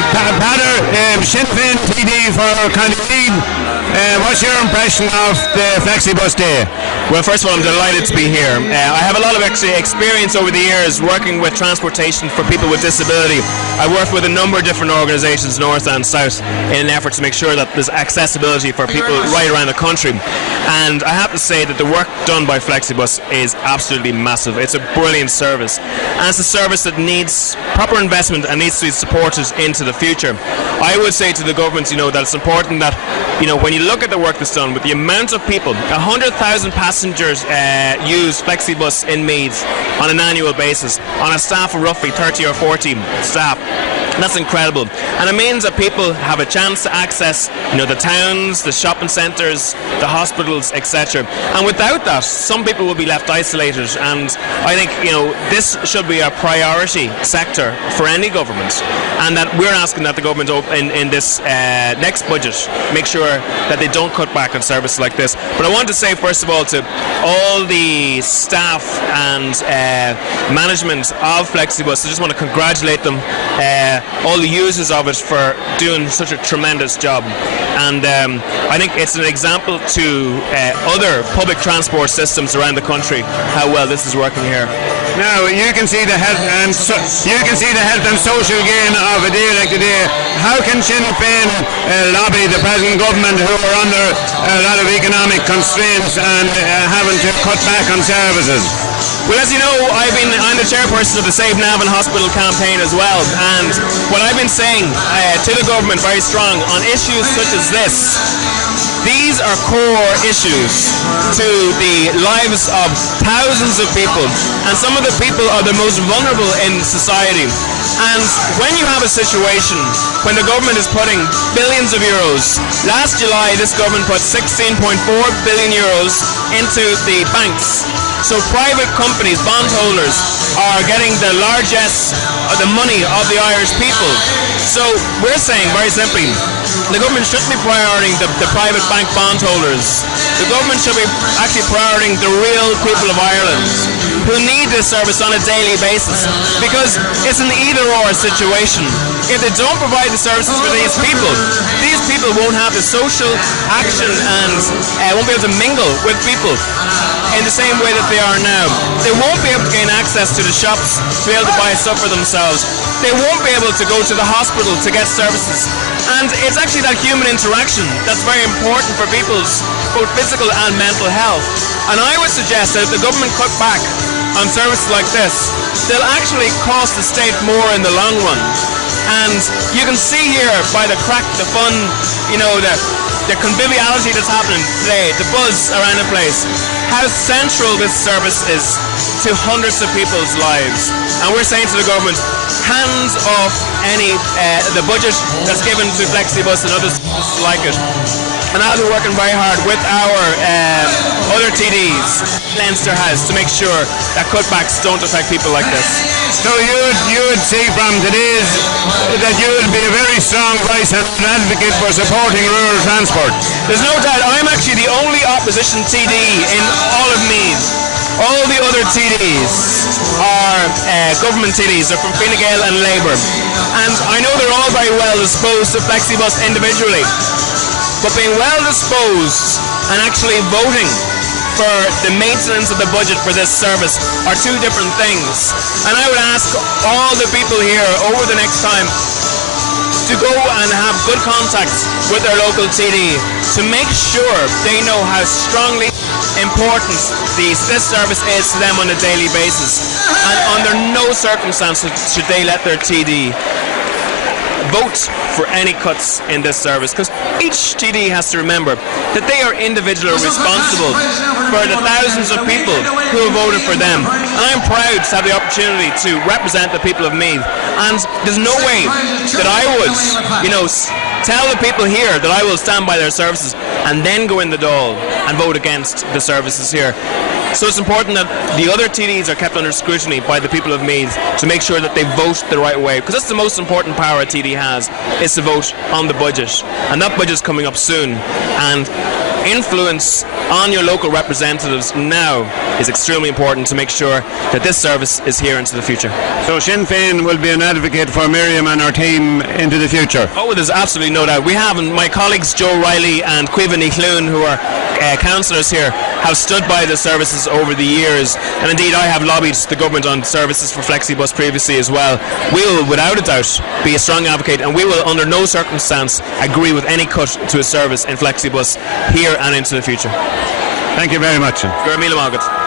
Pader, Sinn Féin TD for County Meath. What's your impression of the Flexibus Day? Well, first of all, I'm delighted to be here. I have a lot of experience over the years working with transportation for people with disability. I worked with a number of different organisations, north and south, in an effort to make sure that there's accessibility for people right around the country. And I have to say that the work done by Flexibus is absolutely massive. It's a brilliant service. And it's a service that needs proper investment and needs to be supported into the future. I would say to the government, that it's important that, when you look at the work that's done, with the amount of people, 100,000 passengers use Flexibus in Meath on an annual basis, on a staff of roughly 30 or 40 staff. That's incredible. And it means that people have a chance to access, the towns, the shopping centres, the hospitals, etc. And without that, some people will be left isolated. And I think, this should be a priority sector for any government. And that we're asking that the government in this next budget make sure that they don't cut back on services like this. But I want to say, first of all, to all the staff and management of Flexibus, I just want to congratulate them, all the users of it, for doing such a tremendous job. And I think it's an example to other public transport systems around the country how well this is working here. Now you can see the health and social gain of a day like today. How can Sinn Féin lobby the present government, who are under a lot of economic constraints and having to cut back on services? Well, as you know, I'm the chairperson of the Save Navan Hospital campaign as well, and what I've been saying to the government very strong on issues such as this, these are core issues to the lives of thousands of people, and some of the people are the most vulnerable in society. And when you have a situation when the government is putting billions of euros, last July this government put 16.4 billion euros into the banks. So private companies, bondholders, are getting the largesse of the money of the Irish people. So we're saying very simply, the government shouldn't be prioritizing the private bank bondholders. The government should be actually prioritizing the real people of Ireland who need this service on a daily basis, because it's an either-or situation. If they don't provide the services for these people won't have the social action and won't be able to mingle with people in the same way that they are now. They won't be able to gain access to the shops to be able to buy stuff for themselves. They won't be able to go to the hospital to get services. And it's actually that human interaction that's very important for people's both physical and mental health. And I would suggest that if the government cut back on services like this, they'll actually cost the state more in the long run. And you can see here by the crack, the fun, the conviviality that's happening today, the buzz around the place, how central this service is to hundreds of people's lives. And we're saying to the government, hands off the budget that's given to Flexibus and others like it. And I'll be working very hard with our other TDs in Leinster House to make sure that cutbacks don't affect people like this. So you would see from today's that you would be a very strong voice and an advocate for supporting rural transport. There's no doubt. I'm actually the only opposition TD in all of Meath. All the other TDs are government TDs. They're from Fine Gael and Labour. And I know they're all very well disposed to Flexibus individually. But being well disposed and actually voting for the maintenance of the budget for this service are two different things. And I would ask all the people here over the next time to go and have good contacts with their local TD to make sure they know how strongly important this service is to them on a daily basis. And under no circumstances should they let their TD vote for any cuts in this service, because each TD has to remember that they are individually responsible for the thousands of people who have voted for them. And I'm proud to have the opportunity to represent the people of Meath. And there's no way that I would, tell the people here that I will stand by their services and then go in the Dáil and vote against the services here. So it's important that the other TDs are kept under scrutiny by the people of Meath to make sure that they vote the right way, because that's the most important power a TD has, is to vote on the budget. And that budget's coming up soon. And influence on your local representatives now is extremely important to make sure that this service is here into the future. So Sinn Féin will be an advocate for Miriam and our team into the future? Oh, there's absolutely no doubt. We have, and my colleagues Joe Riley and Cuiva Nicloon, who are councillors here, have stood by the services over the years, and indeed I have lobbied the government on services for Flexibus previously as well. We will without a doubt be a strong advocate, and we will under no circumstance agree with any cut to a service in Flexibus here and into the future. Thank you very much. Gur míle mágat.